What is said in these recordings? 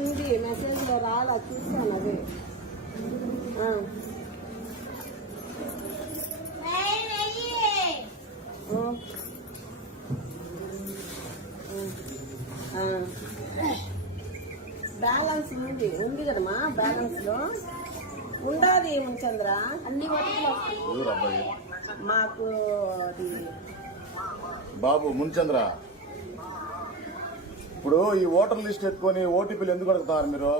ఉంది. మెసేజ్లో రాలా చూసాను అదే. బ్యాలెన్స్ ఉంది. ఉంది కదమ్మా బ్యాలెన్స్లో ఉండాది చంద్ర అన్ని మాకు అది బాబు మున్చంద్ర. ఇప్పుడు ఈ ఓటర్ లిస్ట్ ఎత్తుకొని ఓటీపీలు ఎందుకు అడుగుతున్నారు మీరు?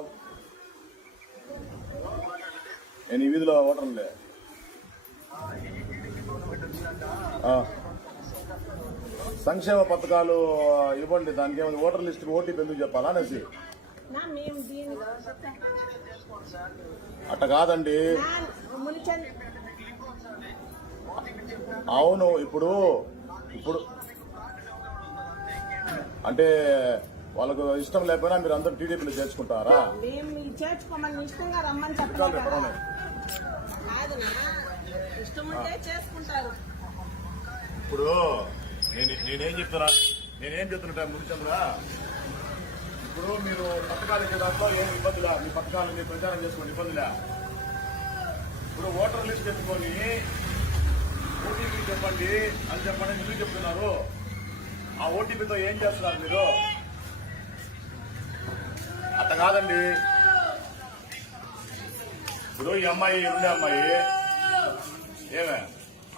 నేను ఈ వీధిలో ఓటర్లే. సంక్షేమ పథకాలు ఇవ్వండి. దానికి ఏమైనా ఓటర్ లిస్ట్ ఓటీపీ ఎందుకు చెప్పాలా అనేసి? అట్ట కాదండి. అవును ఇప్పుడు ఇప్పుడు అంటే వాళ్ళకు ఇష్టం లేకపోయినా మీరు అందరూ టీడీపీలో చేర్చుకుంటారా? చేర్చుకోమని ఇష్టంగా రమ్మని ఇప్పుడు నేను నేనేం చెప్తున్నా? నేనేం చెప్తున్నట్టు మునిచంద్ర ఇప్పుడు మీరు పథకాలు ఇచ్చే దాంట్లో ఏం ఇబ్బందిలా? మీ పథకాలు మీరు ప్రచారం చేసుకోండి ఇబ్బందిలా? ఇప్పుడు ఓటర్ లిస్ట్ పెట్టుకొని ఓటీపీ చెప్పండి అని చెప్పండి ఎందుకు చెప్తున్నారు? ఆ ఓటీపీతో ఏం చేస్తున్నారు మీరు? కాదండి. ఇప్పుడు ఈ అమ్మాయి ఉండే అమ్మాయి ఏమే?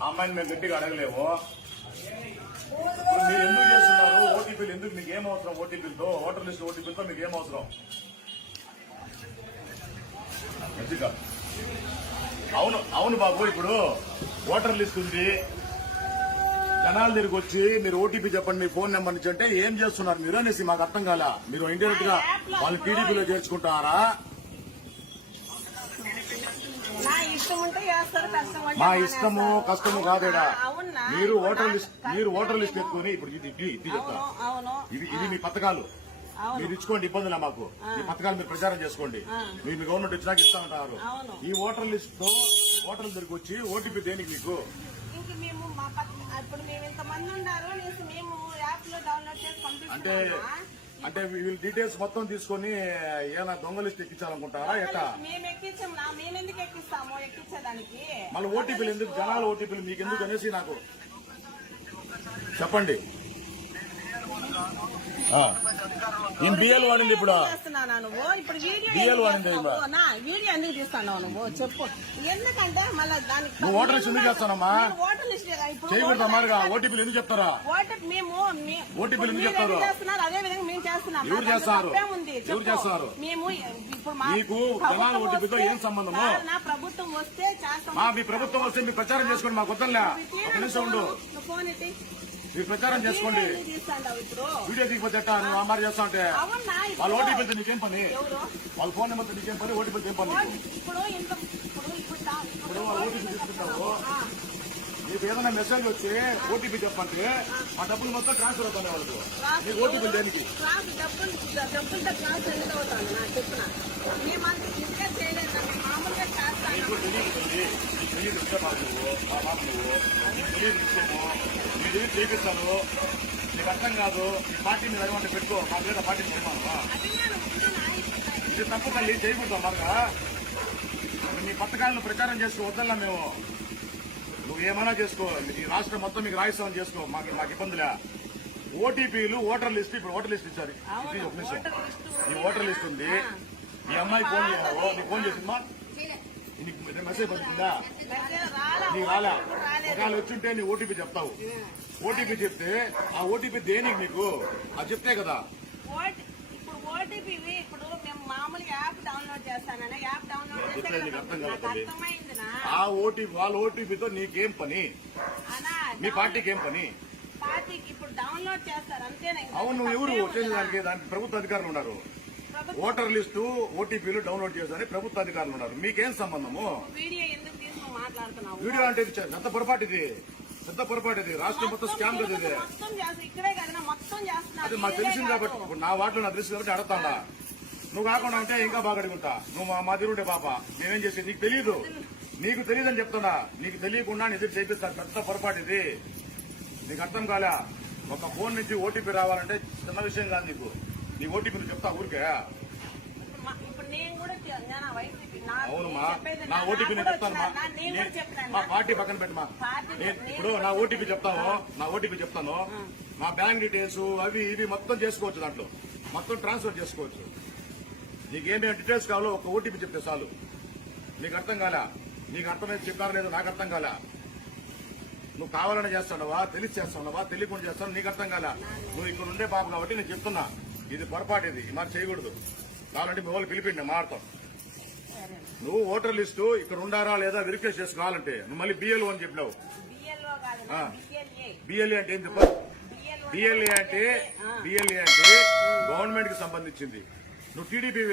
ఆ అమ్మాయిని మేము గట్టిగా అడగలేము. ఇప్పుడు మీరు ఎందుకు చేస్తున్నారు? ఓటీపీలు ఎందుకు? మీకు ఏమవసరం ఓటీపీలతో? ఓటర్ లిస్ట్ ఓటీపీలతో మీకు ఏమవసరం అవసరం? అవును అవును బాబు ఇప్పుడు ఓటర్ లిస్ట్ ఉంది. జనాల దగ్గరికి వచ్చి మీరు ఓటీపీ చెప్పండి మీ ఫోన్ నెంబర్ నుంచి అంటే ఏం చేస్తున్నారు మీరు అనేసి మాకు అర్థం కాల. మీరు ఇండైరెక్ట్గా వాళ్ళు టీడీపీలో చేర్చుకుంటారా? మా. ఇష్టము కష్టము కాదేడా? మీరు ఓటర్ లిస్ట్ మీరు ఓటర్ లిస్ట్ ఎత్తుకొని ఇప్పుడు ఇది ఇది ఇది చెప్తా. ఇది ఇది మీ పథకాలు. మీరు ఇచ్చుకోండి ఇబ్బందులే మాకు. ఈ పథకాలు మీరు ప్రచారం చేసుకోండి. మీరు మీ గవర్నమెంట్ ఇచ్చినాక ఇస్తా ఉంటారు అవును. ఈ ఓటర్ లిస్ట్తో ఓటర్ల దగ్గరికి వచ్చి ఓటీపీ దేనికి మీకు? ఇప్పుడు మేము ఇంతమంది ఉన్నారు అనేసి మేము యాప్లో డౌన్లోడ్ చేసి అంటే పంపిస్తున్నామా? అంటే వీళ్ళ డీటెయిల్స్ మొత్తం తీసుకొని ఏమైనా దొంగ లిస్ట్ ఎక్కించాలనుకుంటారా ఎట్టా? మేము ఎక్కించాం నా మేము ఎందుకు ఎక్కిస్తాము ఎక్కించేదానికి? మళ్ళీ ఓటీపీలు ఎందుకు? జనాల ఓటీపీలు మీకు ఎందుకు అనేసి నాకు చెప్పండి. బిఎల్ వాడింది ఇప్పుడు ఎందుకు వాడింది వీడియో ఎందుకు నువ్వు చెప్పు ఎందుకంటే మళ్ళీ దానికి నువ్వు ఓటర్ లిస్ట్ ఎందుకు చేస్తానమ్మా? ఓటర్ లిస్ట్ చేయకూడదు అమ్మారుగా ఓటీపీలు ఎందుకు చెప్తారా మేము మీ- ఓటీపీలు ఎందుకు చెప్తారు? అదే విధంగా మేము చేస్తున్నాం ఎవరు చేస్తారు? ఎవరు. చేస్తారు? మేము ఇప్పుడు మా మీకు జనాల ఓటీపీతో ఏం సంబంధము? నా ప్రభుత్వం వస్తే చేస్తాం మా మీ ప్రభుత్వం వస్తే మీ ప్రచారం చేసుకోండి మాకు వద్దలే ఒక నిమిషం ఉండు ఫోన్. మీ ప్రచారం చేసుకోండి. వీడియో దిగిపోతే ఎట్టా? నువ్వు అమ్మారు చేస్తా ఇప్పుడు- వాళ్ళ ఓటీపీతో నీకేం పని? వాళ్ళ ఫోన్ నెంబర్తో నీకేం పని? ఓటీపీతో ఏం పని ఇప్పుడు వాళ్ళ ఓటీపీ తీసుకుంటావు. నీకు ఏదైనా మెసేజ్ వచ్చి ఓటీపీ చెప్పంటే ఆ డబ్బులు మొత్తం ట్రాన్స్ఫర్ అవుతాయి వాళ్ళకు. నీకు ఓటీపీ దేనికి? అవుతాను నాకు మేము తెలియదు తెలియదు. మా నువ్వు. తెలియదు నీ తెలియదు చేపిస్తాను నీకు అర్థం కాదు. ఈ పార్టీ మీద ఏమంటే పెట్టుకో. మా మీద పార్టీని నిర్మాణమా నా. ఇది తప్పు తల్లి చేయకూడదు మరగా నీ పథకాలను ప్రచారం చేసుకో వద్దల్లా మేము? నువ్వు ఏమైనా చేసుకో. ఈ రాష్ట్రం మొత్తం మీకు రాయిస్తామని చేసుకో. మాకు మాకు ఇబ్బందిలే ఓటీపీలు ఓటర్ లిస్ట్ ఇప్పుడు ఓటర్ లిస్ట్ ఇచ్చారు. ఇది ఈ ఓటర్ లిస్ట్ ఉంది. ఈ అమ్మాయి ఫోన్ చేసావు నీకు ఫోన్ చేసిందా? నీకు మెసేజ్ రాలా, నీకు రాలే. ఒకవేళ వచ్చింటే నీ ఓటీపీ చెప్తావు. ఓటీపీ చెప్తే ఆ ఓటీపీ దేనికి నీకు? అది చెప్తే కదా. ఓట్- ఇప్పుడు ఓటీపీ ఇప్పుడు మేము మామూలుగా యాప్ డౌన్లోడ్ యాప్ డౌన్లోడ్ చేస్తే చెప్పలేదు, నీకు అర్థం ఆ ఓటీపీ వాళ్ళ ఓటీపీతో నీకేం పని? మీ పార్టీకి ఏం పని? పార్టీకి ఇప్పుడు డౌన్లోడ్ చేస్తారు అంతేనా అవును నువ్వు ఎవరు చేసేదానికి? దానికి ప్రభుత్వ అధికారులు ఉన్నారు. ఓటర్ లిస్టు ఓటీపీలు డౌన్లోడ్ చేసేదానికి ప్రభుత్వ అధికారులు ఉన్నారు. మీకేం సంబంధము? వీడియో అంటే ఎంత పొరపాటు ఇది. పెద్ద పొరపాటు ఇది. రాష్ట్రం మొత్తం స్కామ్ కదా ఇది. అది మాకు తెలిసింది కాబట్టి నా వాటిలో నాకు తెలుసు కాబట్టి అడతాడా నువ్వు కాకుండా ఉంటే ఇంకా బాగా అడుగుంటా. నువ్వు మా మా తిరుగుంటే పాప. మేమేం చేసేది? నీకు తెలియదు నీకు తెలియదని చెప్తున్నా. నీకు తెలియకుండా ఎదురు చేపిస్తాను పెద్ద పొరపాటు ఇది. నీకు అర్థం కాలే. ఒక ఫోన్ నుంచి ఓటీపీ రావాలంటే చిన్న విషయం కాదు నీకు. నీ ఓటీపీ నువ్వు చెప్తా ఊరికే. అవునమ్మా. నా ఓటీపీ నేను కూడా చెప్తాను వచ్చినా, నేను కూడా చెప్తాను మా పార్టీ పక్కన పెట్టమా ఇప్పుడు నా ఓటీపీ చెప్తాను. నా ఓటీపీ చెప్తాను. నా బ్యాంక్ డీటెయిల్స్ అవి ఇవి మొత్తం చేసుకోవచ్చు దాంట్లో. మొత్తం ట్రాన్స్ఫర్ చేసుకోవచ్చు. నీకు ఏమేమి డీటెయిల్స్ కావాలో ఒక ఓటీపీ చెప్తే చాలు. నీకు అర్థం కాలా? నీకు అర్థమైంది చెప్పారా లేదో నాకు అర్థం కాలా? నువ్వు కావాలని చేస్తానవా? తెలిసి చేస్తానవా? తెలియకుండా చేస్తాను నీకు అర్థం కాలా? నువ్వు ఇక్కడ ఉండే బాబు కాబట్టి నేను చెప్తున్నా. ఇది పొరపాటు ఇది మరి చేయకూడదు కావాలంటే మీ వాళ్ళు పిలిపిండి మాడతాం సరే నువ్వు ఓటర్ లిస్టు ఇక్కడ ఉండారా లేదా వెరిఫై చేసుకోవాలంటే నువ్వు మళ్ళీ బిఎల్ఓ అని చెప్పినావు. బిఎల్ఏ బిఎల్ఏ అంటే ఏం చెప్ప బిఎల్ఓ బిఎల్ఏ అంటే బిఎల్ఏ అంటే గవర్నమెంట్కి సంబంధించింది నువ్వు టీడీపీ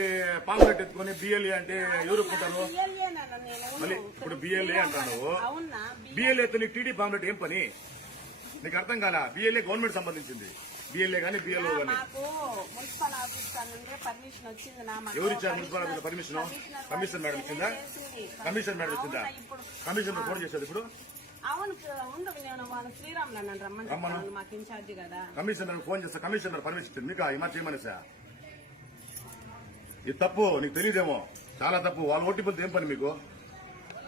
పాంప్లెట్ ఎత్తుకొని బిఎల్ఏ అంటే ఎవరు ఒప్పుకుంటారు బిఎల్ఏ నన్ను నేను మళ్ళీ ఇప్పుడు BLA అంటాను. అవునా బిఎల్ఏ తో నీకు టీడీ పాంప్లెట్ ఏం పని నీకు అర్థం కాలా బిఎల్ఏ గవర్నమెంట్ సంబంధించింది బిఎల్ఏ కానీ బిఎల్ఓ కానీ మున్సిపల్ ఆఫీస్ నుండి పర్మిషన్ వచ్చింది నా మాకు. ఎవరు ఇచ్చారు municipal office permission? Commissioner commission madam ఇచ్చిందా. కమిషన్ మేడం ఇచ్చిందా? కమిషన్ ఫోన్ చేసేది ఇప్పుడు? అవును ఉండు నేను వాళ్ళ శ్రీరామ్ రమ్మని రమ్మను. చెప్పాను మాకు ఇన్ఛార్జి కదా. కమిషనర్ ఫోన్ చేస్తా. కమిషనర్ పర్మిషన్ ఇచ్చింది మీకు? ఈ మాట చేయమనేసా? ఇది తప్పు నీకు తెలియదేమో చాలా తప్పు. వాళ్ళ ఓటీపీలతో ఏం పని మీకు?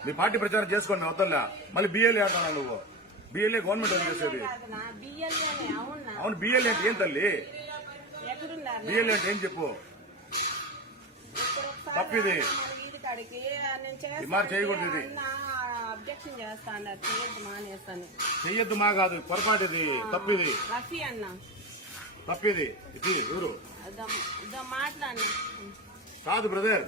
మీ పార్టీ ప్రచారం చేసుకోండి వద్దల్లా. మళ్ళీ బిఎల్ఏ అంటున్నా నువ్వు. బిఎల్ఏ గవర్నమెంట్ వాళ్ళు చేసేది. అవునా బిఎల్ఏ అంటే ఏం తల్లి? బిఎల్ఏ అంటే ఏం చెప్పు? తప్పిది. మాట చేయకూడదు ఇది. చెయ్యొద్దు మా కాదు పొరపాటు ఇది. తప్పిది. తప్పిది. ఇది ఎవరు? కాదు బ్రదర్.